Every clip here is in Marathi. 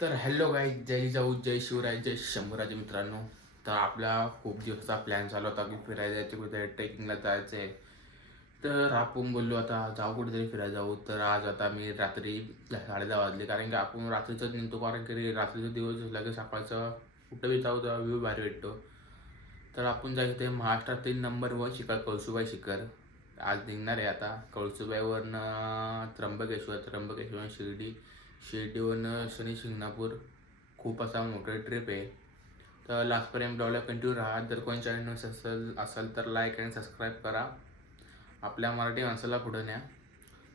तर हॅलो गाईज, जय जाऊ जय शिवराय जय शंभूराजे मित्रांनो. तर आपला खूप दिवसाचा प्लॅन चालू होता की फिरायला जायचं, कुठे ट्रेकिंगला जायचं आहे. तर आपण बोललो आता जाऊ कुठेतरी फिरायला जाऊ. तर आज आता मी रात्री 10:30 वाजले, कारण की आपण रात्रीच निघतो, कारण की रात्रीचा दिवस झाला की सकाळचं कुठं बी जाऊ तेव्हा व्ह्यू भारी भेटतो. तर आपण जायचं ते महाराष्ट्रातील नंबर 1 शिखर कळसुबाई शिखर. आज निघणार आहे आता कळसुबाईवरनं त्र्यंबकेश्वर शिर्डी, शिर्डीवरनं शनी शिंगणापूर. खूप असा मोठा ट्रिप आहे. तर लास्टपर्यंत ब्लॉगला कंटिन्यू राहा. जर कोणी चॅनल नसेल असेल तर लाईक आणि सबस्क्राईब करा. आपल्या मराठी माणसाला पुढे न्या.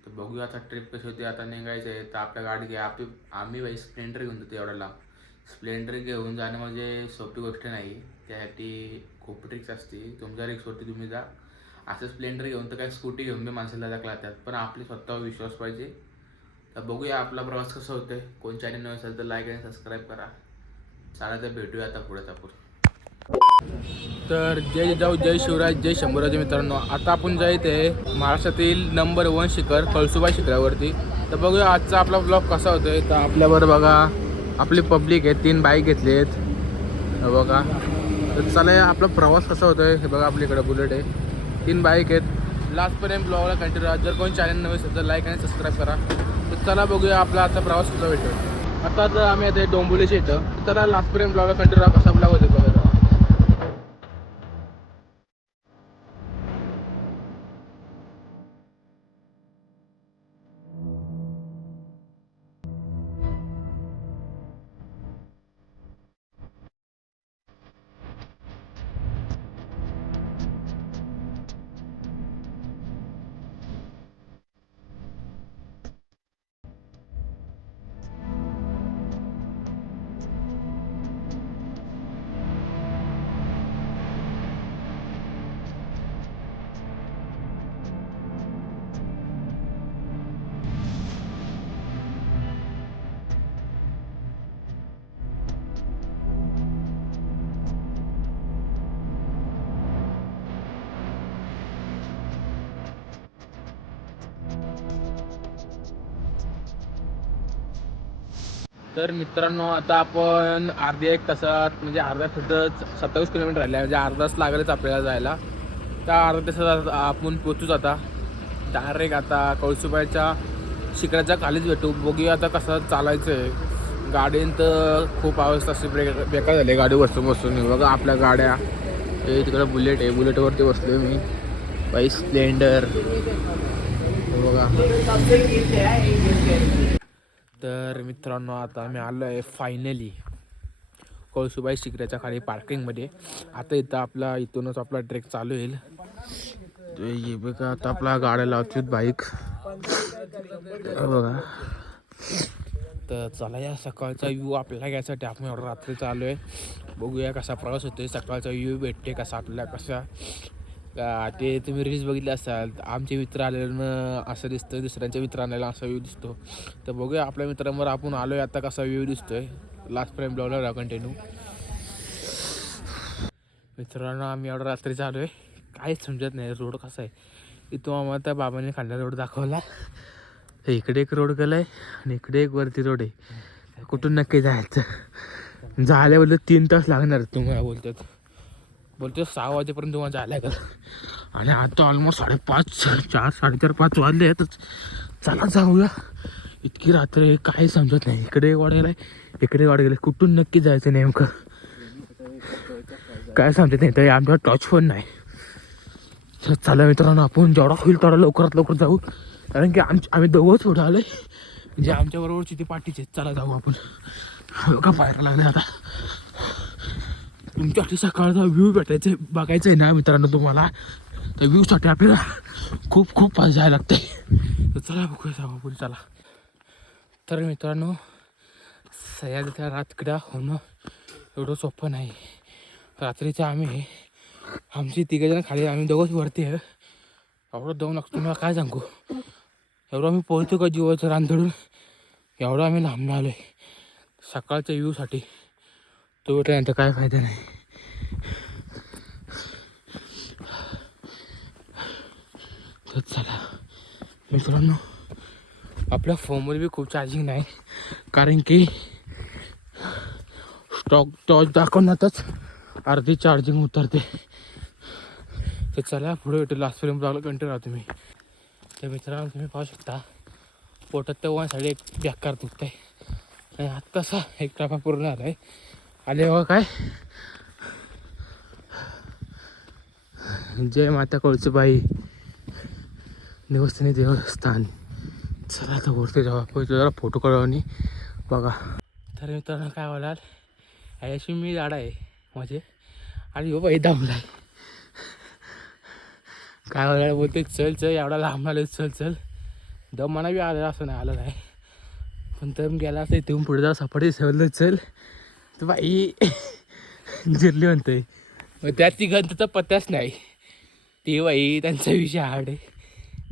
तर बघूया आता ट्रिप कशी होती. आता निघायचं आहे तर आपल्या गाडी घ्या. आम्ही बाई स्प्लेंडर घेऊन जातो एवढ्या लांब. स्प्लेंडर घेऊन जाणं म्हणजे सोपी गोष्ट नाही. त्यासाठी खूप रिक्स असते. तुमच्या रिक्सवरती तुम्ही जा. असं स्प्लेंडर घेऊन तर काय स्कूटी घेऊन बी माणसाला लागतात, पण आपली स्वतःवर विश्वास पाहिजे. तर बघूया आपला प्रवास कसा होतोय. कोण चॅनल नसेल तर लाईक आणि सबस्क्राईब करा. चालेल, तर भेटूया आता पुढे तर जय जाऊ जय शिवराज जय शंभूराजे मित्रांनो. आता आपण जायचं आहे महाराष्ट्रातील नंबर 1 शिखर कळसुबाई शिखरावरती. तर बघूया आजचा आपला ब्लॉग कसा होतोय. तर आपल्याबरोबर बघा आपली पब्लिक आहे. 3 बाईक घेतली आहेत बघा. तर चला आपला प्रवास कसा होतोय हे बघा. आपल्याकडे बुलेट आहे, 3 बाईक आहेत. लास्टपर्यंत ब्लॉगला कंटिन्यू राहा. जर कोणी चॅनल नवीन असेल तर लाईक आणि सबस्क्राईब करा. तर चला बघूया आपला आजचा प्रवास कसा भेटतो. आता तर आम्ही आता डोंबिवलीच्या इथं. तर लास्टपर्यंत ब्लॉगला कंटिन्यू राहा. कसा ब्लॉग होतो बघा. तर मित्रांनो आता आपण अर्ध्या एक तासात म्हणजे अर्ध्या तासात 27 किलोमीटर राहिले, म्हणजे अर्धा तास लागेलच आपल्याला जायला. त्या अर्ध्या तासात आपण पोचूच आता डायरेक्ट. आता कळसुबाईच्या शिखराच्या खालीच भेटू. बघूया आता कसं चालायचं आहे. गाडीन तर खूप अवस्था अशी बेकार झाली गाडी बसून. बघा आपल्या गाड्या हे तिकडे बुलेट आहे, बुलेटवरती बसलो मी बाई. स्प्लेंडर बघा. तर मित्रांनो आता आम्ही आलो आहे फायनली कळसुबाई शिखराच्या खाली पार्किंगमध्ये. आता इथं इथूनच आपला ट्रेक चालू होईल. हे बघा आता आपला गाड्या लावतो बाईक बघा. तर चला या सकाळचा व्ह्यू आपल्याला घ्यायसाठी आपण एवढं रात्री चालू आहे. बघूया कसा प्रवास होतोय, सकाळचा व्ह्यू भेटते कसा आपल्याला. कसा ते तुम्ही रील्स बघितले असाल, आमचे मित्र आलेलं असं दिसतं, दुसऱ्यांच्या मित्र आलेला असा व्ह्यू दिसतो. तर बघूया आपल्या मित्रांवर आपण आलो आहे आता कसा व्ह्यू दिसतोय. लास्टपर्यंत ब्लॉगला राहा कंटिन्यू. मित्रांनो आम्ही एवढं रात्री चालू आहे, काहीच समजत नाही रोड कसा आहे. इथून आम्हाला त्या बाबांनी खाल्ला रोड दाखवला. इकडे एक रोड गेला आहे आणि इकडे एक वरती रोड आहे. कुठून नक्की जायचं. जायला बोलतो 3 तास लागणार तुम्हाला. बोलतो 6 वाजेपर्यंत तुम्हाला जायला का. आणि आता ऑलमोस्ट 4:30 वाजले आहेत. चला जाऊया. इतकी रात्र काही समजत नाही. इकडे एक वाढ गेलाय, इकडे वाढ गेलाय. कुठून नक्की जायचं नेमकं काय समजत नाही. तर आमच्यावर टॉर्च पण नाही. तर चला मित्रांनो आपण जेवढा होईल तेवढा लवकरात लवकर जाऊ, कारण की आम्ही दोघंच पुढे आलोय. म्हणजे आमच्याबरोबरची ती पाठीचे. चला जाऊ आपण. का पाहायला लागले आता. तुमच्यासाठी सकाळचा व्ह्यू बघायचं आहे ना मित्रांनो तुम्हाला. त्या व्ह्यूसाठी आपल्याला खूप खूप पास जायला लागते. तर चला बघूया जाऊ आपण. चला. तर मित्रांनो सह्याद्रीच्या रातकिडा होणं एवढं सोपं नाही. रात्रीचं आमची 3 जण खाली, आम्ही दोघंच वरती आहे. एवढं जाऊ लागतो तुम्हाला काय सांगू. एवढं आम्ही पोहोचतो का जीवाचं रान धरून. एवढं आम्ही लांब आलो आहे सकाळच्या व्ह्यूसाठी. तो भेटल्यानंतर काय फायदा नाही. तर चला मित्रांनो आपल्या फोनमध्ये बी खूप चार्जिंग नाही, कारण की टॉर्च दाखवण्यातच अर्धी चार्जिंग उतरते. तर चला पुढे भेटू. लास्ट फिल्म ब्लॉगला कंटिन्यू राहा तुम्ही. तर मित्रांनो तुम्ही पाहू शकता पोटात तेव्हासाठी एक बेकार दुखत आहे आणि आत्तासा एक टप्पा पूर्ण आला आहे. आले बघा काय जय माता कळसूबाई निवासिनी देवस्थान. चला आता वरती जाऊ आपण. जरा फोटो काढून बघा. तर मित्रांनो काय बोलाल याशी मी झाड आहे माझे आणि हो बाई दमलाय. काय बोलायला बोलते चल चल एवढा लांब आलं चल चल. दम म्हणा बी आलेला असं नाही आलं नाही पण दम गेला असं इथून पुढे जरा सपाटी सवलं चल तर बाई जिरली म्हणते. मग त्या तिघांचा पत्ताच नाही. ते बाई त्यांचा विषय हार्ड आहे.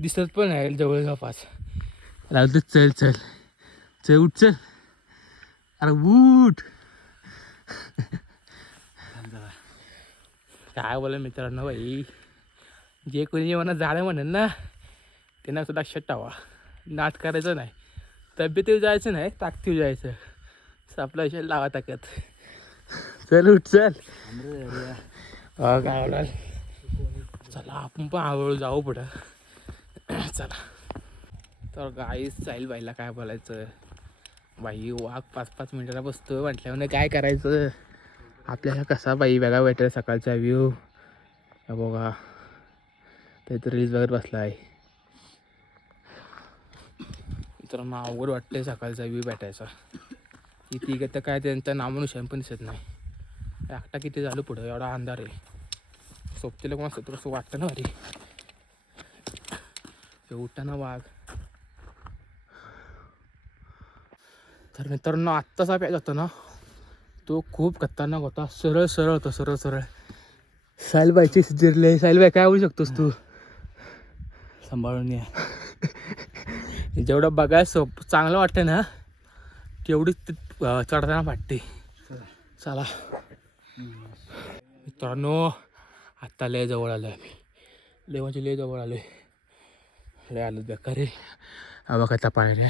दिसत पण नाही जवळपास. लागलं चल चल चल उठ चल अरे उठ. काय बोला मित्रांनो बाई जे कोणी म्हणा झालं म्हणेल ना त्यांना असं लक्षात ठेवा. नाट करायचं नाही. तब्येतीवर जायचं नाही ताकदीवर जायचं. आपला विषय लावा ताकद. चल उठ चल. काय बोलाल चला आपण पण हळूहळू जाऊ पुढं. चला तर गाईच चाईल बाईला काय बोलायचं. बाई वाघ 5-5 मिनिटाला बसतो म्हटल्यावर काय करायचं. आपल्याला कसा बाई वेगळा भेटेल सकाळचा व्ह्यू बघा. तर रील्स वगैरे बसला आहे. तर मग अवघड वाटतंय सकाळचा व्ह्यू भेटायचा. ती तिघं तर काय त्यांचं नामनुशान पण दिसत नाही. एकटा किती झालं पुढं एवढा अंधार आहे. सोबतीला कोण असतं तर असं वाटतं ना अरे हे उठताना वाघ. तर मित्रांनो आत्ताचा प्याज होता ना तो खूप खतरनाक होता. सरळ सरळ होता सरळ सरळ. साईलबाईची जिरले. साईलबाई काय होऊ शकतोस तू सांभाळून या. जेवढं बघायला चांगलं वाटतं ना तेवढीच ती चढताना वाटते. चला मित्रांनो आत्ता लय जवळ आलो आम्ही. लय म्हणजे लय जवळ आलो आहे. लय आलो बेकार रे. बघा त्या पायऱ्या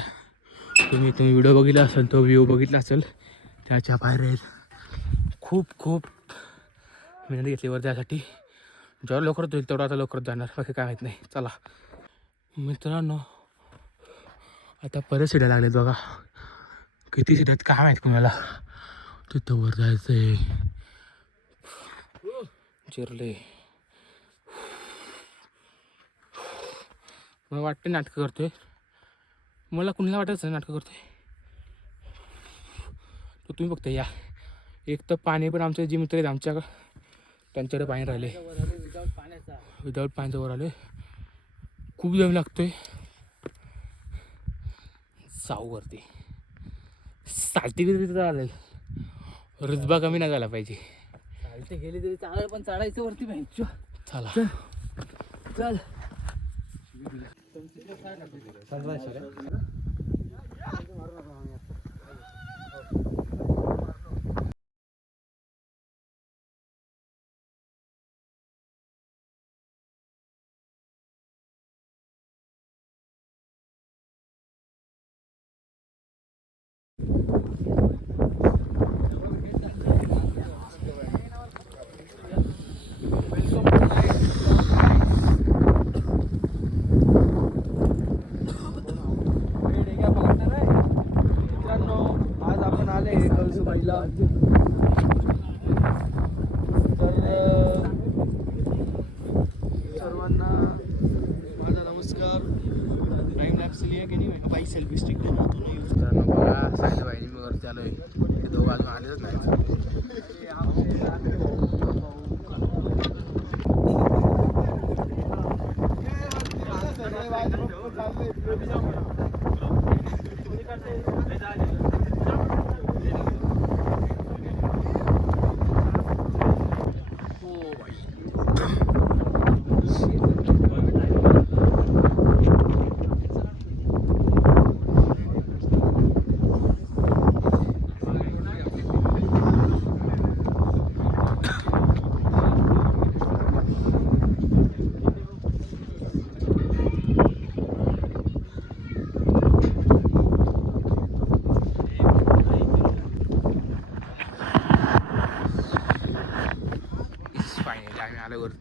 तुम्ही व्हिडिओ बघितला असेल तो व्ह्यू बघितला असेल त्याच्या बाहेर खूप खूप मेहनत घेतलीवर त्यासाठी. जेवढं लवकरात होईल तेवढं आता लवकरात जाणार. बाकी काय माहीत नाही. चला मित्रांनो आता परत शिड्या लागल्यात बघा. किती शिड्यात काय माहीत कोणाला. तिथं वर जायचं आहे. चिरले मला वाटते नाटकं करतोय. मला कुणाला वाटायचं नाटकं करतोय. तो तुम्ही बघता या. एक तर पाणी पण आमचे जे मित्र आहेत आमच्या त्यांच्याकडे पाणी राहिले. विदाऊट पाण्याचं वर आले. खूप दम लागतोय. जाऊवरती साल्टी तरी चालेल. रुतबा कमी नाही झाला पाहिजे. चालते गेली तरी चालेल पण चढायचं वरती पाहिजे. चला चल सर्वांना माझा नमस्कार. टाइम लॅप्स लिया की नाही बाई सेल्फी स्टिक बनवतो ना यूज. बघा साईलबाईने मी वरती आलोय. ते दोघं अजून आलेच नाही.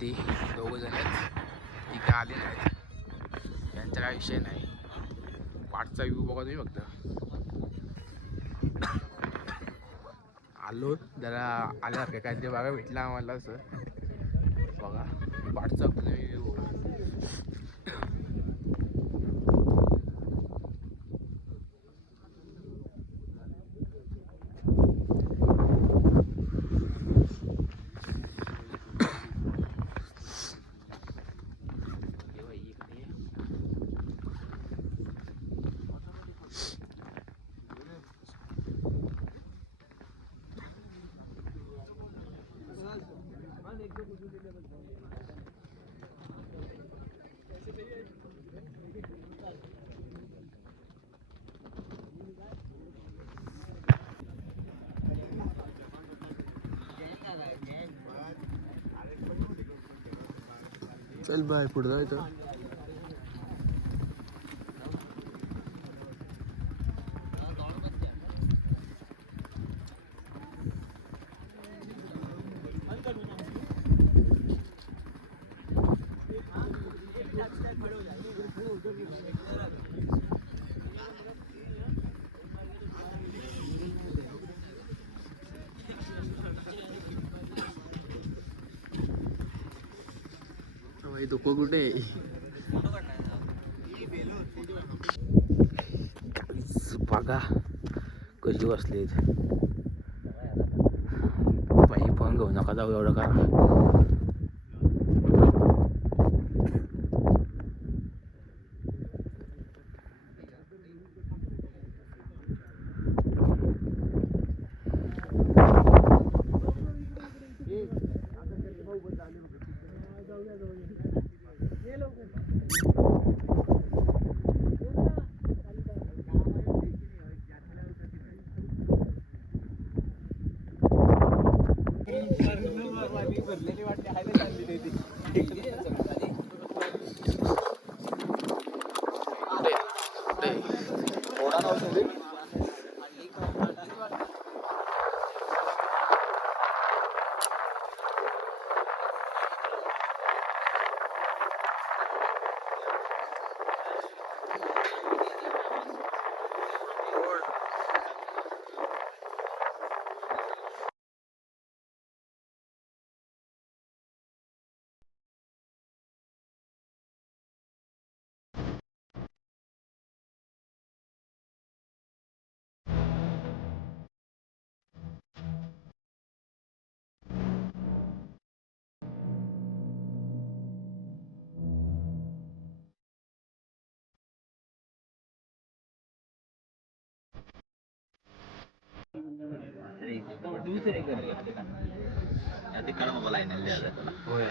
ती 2 जण आहेत, ती काय आली नाहीत. यांचा काय विषय नाही. पाठचा व्ह्यू बघा तुम्ही फक्त. आलो जरा आल्यासारखं काहीतरी बघा भेटलं आम्हाला असं. बघा पाठचा व्ह्यू. चल बाय पुढे जायचं. धोको कुठे बघा कशी बसलीत. बाई पण घेऊ नका जाऊ एवढं करा.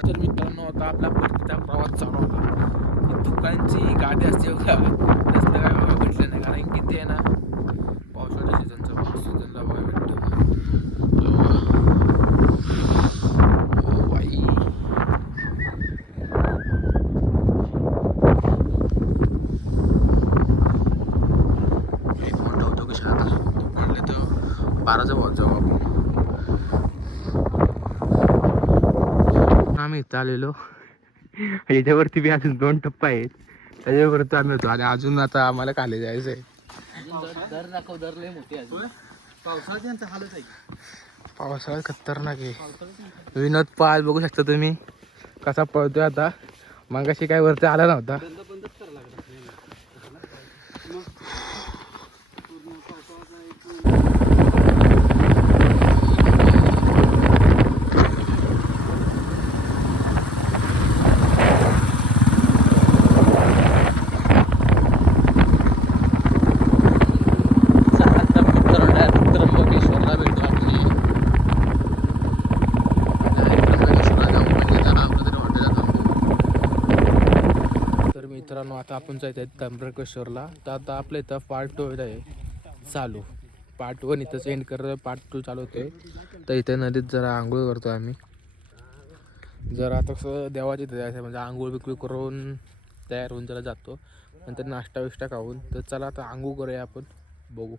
तर मित्रांनो आता आपला परतीचा प्रवास चालू होता. दुकानची गाडी असते बघा, रस्ता काय बघा भेटलं नाही, कारण की ते ना पावसाळ्याच्या सीझनला बघा भेटतो. बाई मोठा होतो कशा आता पडले तर 12चा भाग जाऊ आपण. आम्ही इथं आलेलो, याच्यावरती बी अजून 2 टप्पा आहेत, त्याच्यावरती आम्ही होतो आणि अजून आता आम्हाला खाली जायचं आहे. पावसाळ्यात खतरनाक आहे. विनोद पाल बघू शकता तुम्ही कसा पळतोय आता. मगाशी काय वरती आला नव्हता. मित्रांनो आता आपण जायचं आहे त्र्यंबकेश्वरला. तर आता आपल्या इथं पार्ट 2 आहे चालू. पार्ट 1 इथंच एंड करतो, पार्ट 2 चालू होते. तर इथे नदीत जरा आंघोळ करतो आम्ही. जरा आता कसं देवाच्या इथे जायचं म्हणजे आंघोळ बिंघोळ करून तयार होऊन जरा जातो, नंतर नाश्ता विष्टा खाऊन. तर चला आता आंघोळ करूया आपण, बघू.